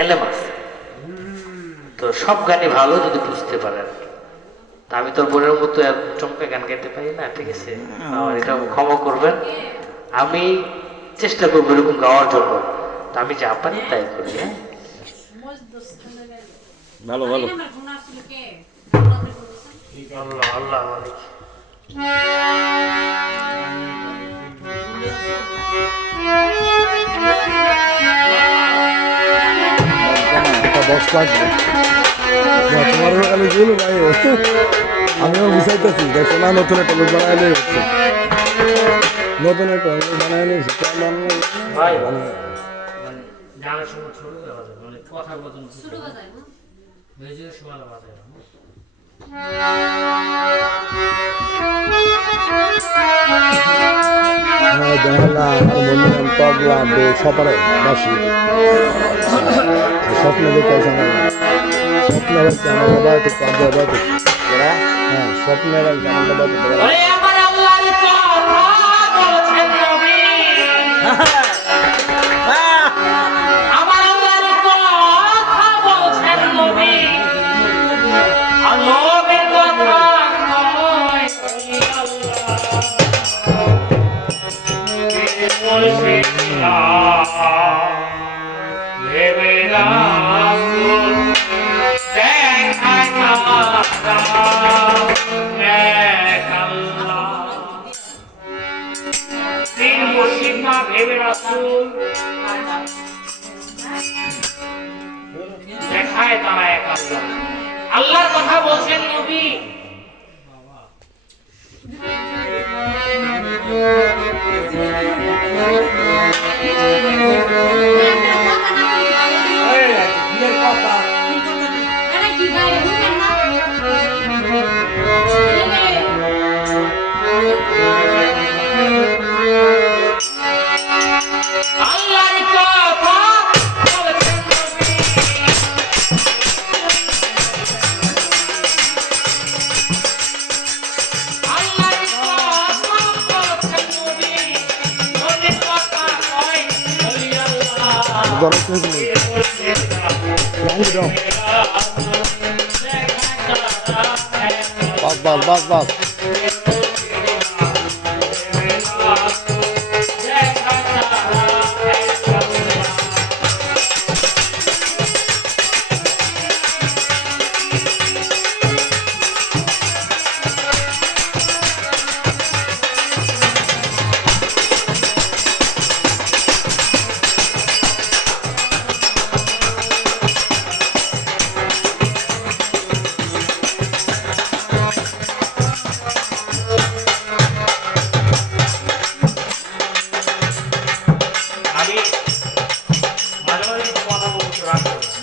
এলেম আছে। তো সব গানই ভালো যদি বুঝতে পারেন। তা আমি তোর বোনের মতো চমকে গান গাইতে পারি না, ঠিক আছে? আমার এটা ক্ষমা করবেন। আমি চেষ্টা করবো এরকম গাওয়ার জন্য। তা আমি যা পারি তাই করি। হ্যাঁ, ভালো ভালো। আল্লাহ আল্লাহ মালিক। একটা বক্স লাগবে না তোমার আমি বলু ভাই আমিও বুঝাইতেছি দেখো না নতুন একটা লোক বানাইলে হচ্ছে নতুন একটা লোক বানাইলে ভাই মানে গানের সময় ছোট বাজায়, মানে কথা বলতে ছোট বাজায় না, মেজের সময় বাজায় না। হ্যাঁ জানালা হারমোনিয়াম তবলা ডোল সপারে বাসি স্বপ্নে দেখে জানা স্বপ্নে রাখছে আমার বাবা একটু পাঁচ বাবা হ্যাঁ স্বপ্নে রাখছে আমার বাবা দেখায় তারা এক আল্লাহ। আল্লাহর কথা বলছেন নবী। বাস বাস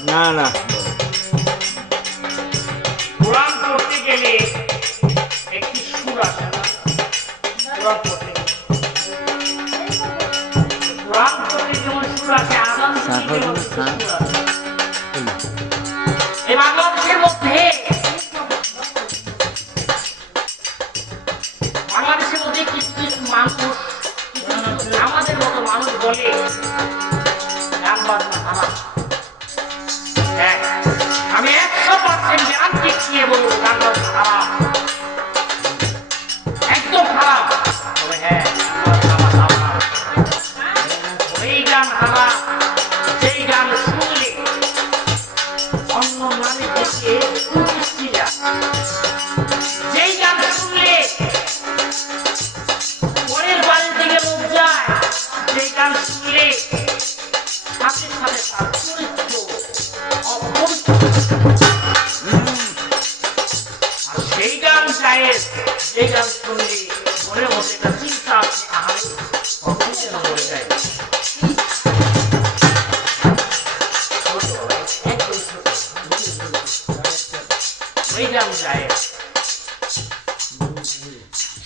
না না কোরআন পড়তে গেলে একটি সুর আসে না? কোরআন পড়তে যেমন সুর আসে, আযান দিতে যেমন সুর আসে। এই বাংলাদেশের মধ্যে কিছু কিছু মানুষ, আমাদের মতো মানুষ বলে গান বাজনা খারাপ। হ্যাঁ, আমি 100% গ্যারান্টি দিয়ে বলবো গান বাজনা খারাপ, একদম খারাপ। তবে হ্যাঁ, এই গান খারাপ যেই গান শুনলে অন্য নারী থেকে প্রতিষ্ঠি যায়, যেই গান শুনলে পরের বাড়ি থেকে লোক যায়, যেই গান শুনলে সাথে সাথে তার চরিত্র আর সেই গান জায়েজ, সেই গান শুনলে মনের মধ্যে একটা চিন্তা আছে, হয়ে যায়।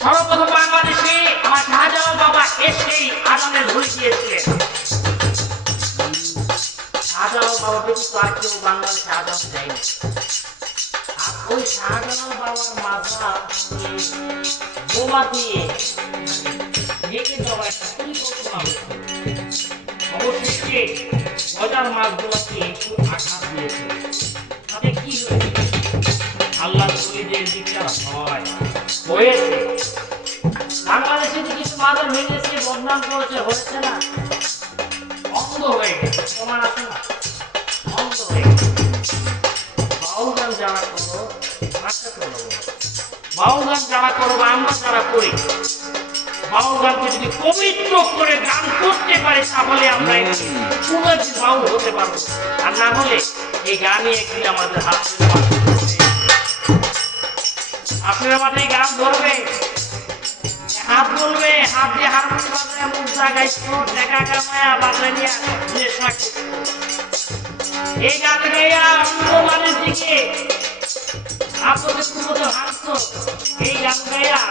সর্বপ্রথম বাংলাদেশে আমার শাহজালাল বাবা এসেই আজানের ধরে দিয়েছিলেন। শাহজালাল বাবা ব্যতীত আর কেউ বাংলাদেশে আজান দেয়নি। আর ওই শাহজালাল বাবার মাজার বোমা দিয়ে ঢেকে দেওয়ার একটা পরিকল্পনা হয়েছিল। অবশেষে মজার মাছগুলোকে একটু আঘাত দিয়েছে, তাতে কি হয়েছে? আল্লাহ শরীরের বিচার হয়েছে। বাংলাদেশে যে কিছু মাদার ভেঙেছে, বদনাম করেছে, হয়েছে না? অন্ধ হয়ে গেছে, প্রমাণ আছে না? অন্ধ হয়ে গেছে। বাউল গান যারা করো, বাউল গান যারা করো বা আমরা যারা করি, বাউল গানকে যদি পবিত্র করে গান করতে পারি তাহলে আমরা পুনর্জি বাউল হতে পারবো। আর না হলে এই গানই একদিন আমাদের হাত আপনারা মাঠে গান ধরবে, হাত বলবে, হাত দিয়ে হারমোনিয়াম বাজায়, মুখ জাগাইছো, টাকা কামায়া বাজায় নিয়ে এই গান গাইয়া অন্য মানুষ দিকে আপনাদের পুরো হাসতো এই গান গাইয়া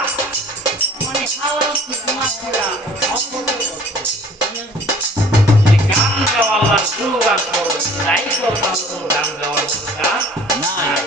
মানে হাওয়া মাত্রা গান গাওয়া আল্লাহ গুরু গান করো, তাই করতাম গান গাওয়ার দরকার নাই।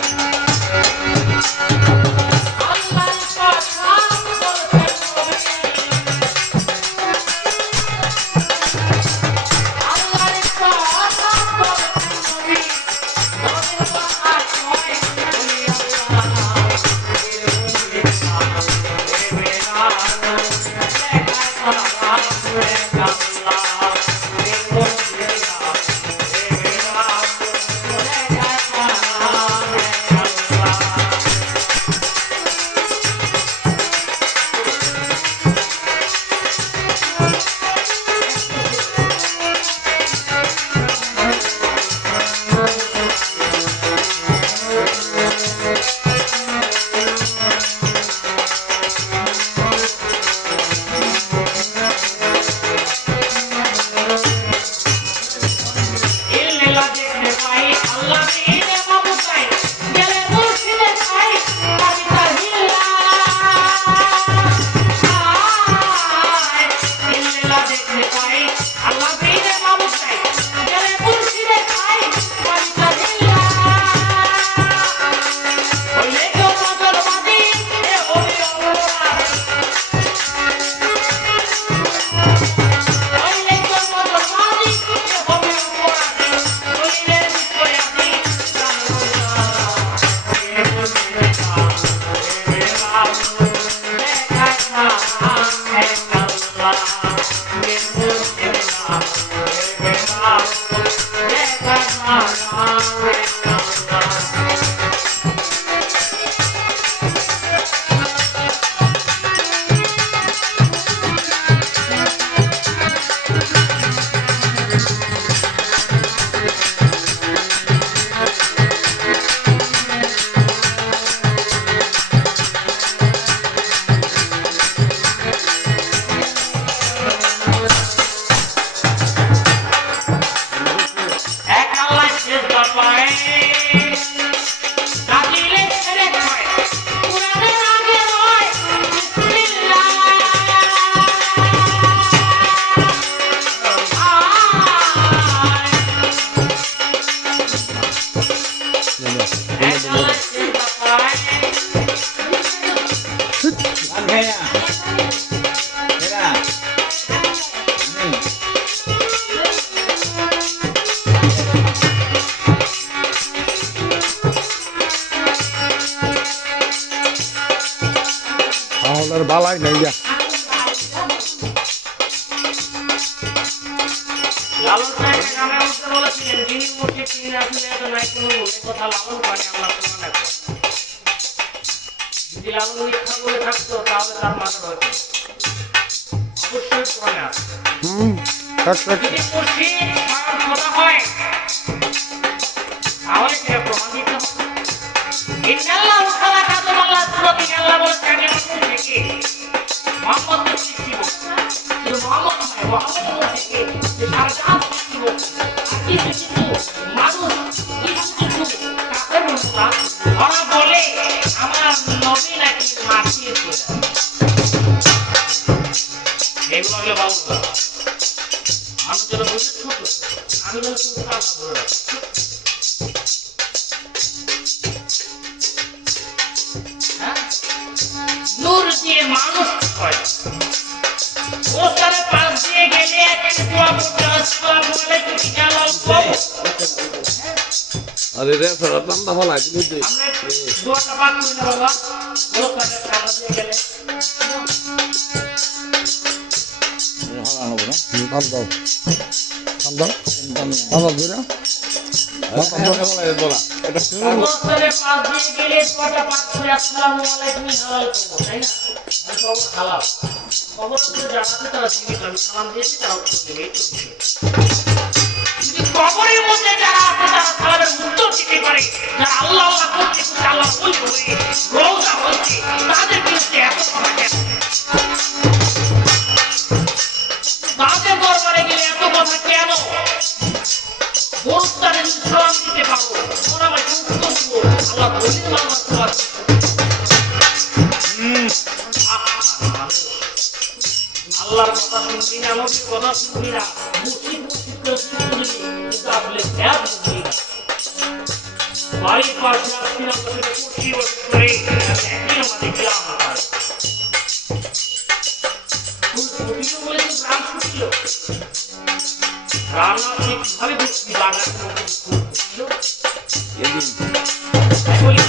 বালাই নাই যা লালন সাহেব গ্রামের মধ্যে বলেছিলেন, যিনি মুখে তিনি আসলে এত নাই কোনো বলে কথা লালন পানি আল্লাহ প্রমাণ রাখো। যদি লালন মিথ্যা বলে থাকতো তাহলে তার মাথা হয়তো অবশ্যই প্রমাণে আছে। যদি মুর্শিদ স্বয়ং খোদা হয় তাহলে সে প্রমাণ দিতে হবে। ইন্নাল্লাহ খালাকা আল্লাহ সুবহানাহু আল্লাহ বলেছেন আমি মানুষ থেকে মুহাম্মদের সৃষ্টি করছি। শুধু মুহাম্মদ নয়, মুহাম্মদ থেকে যে সারা জাহান সৃষ্টি করছি। আর কিছু মানুষ কিছু কাফের মুসলমান ওরা বলে আমার নবী নাকি মাটিয়ে চলে যায়। এগুলো হলো বাউল। মানুষ যেন বুঝে ছোট, আমি যেন শুধু কাজ ধরে আরে রে ফেরা ঠান্ডা ফলা কিন্তু আপনি দোয়াটা পান করি না বাবা লোকটাকে সামনে দিয়ে গেলে হালা হবে না ঠান্ডা ঠান্ডা ঠান্ডা ধরে বছরে 5 দিন গেলে দোয়াটা পান করে আসসালামু আলাইকুম হালাল করবো তাই না আমি সব হালাল খবর তো জানাতে তারা জীবিত আমি সালাম দিয়েছি তারা উত্তর দেবে এই তো যদি কবরের মধ্যে যারা আছে তারা সালামের উত্তর দিতে পারে যারা আল্লাহ আল্লাহ করতে করতে আল্লাহ বলি হয়ে রওজা হচ্ছে তাদের বিরুদ্ধে এত কথা কেন তাদের দরবারে গেলে এত কথা কেন গরুস্তানে সালাম দিতে পারো ওরা আমাকে উত্তর দিব আল্লাহ বলি আল্লাহ তোমার আল্লাহর কথা শুনবি না নবীর কথা শুনবি না মুসিদ মুসিদ করে শুনবি কিন্তু আসলে ধ্যান বুঝবি না বাড়ির পাশে আসবি না বসে কুর্সি বসে করে একদিন আমাদের গ্রাম হয় ফুল ফুটিল বলে তো গ্রাম ফুটিল রান্না ঠিকভাবে বুঝবি বাংলা ফুল ফুটিল বলি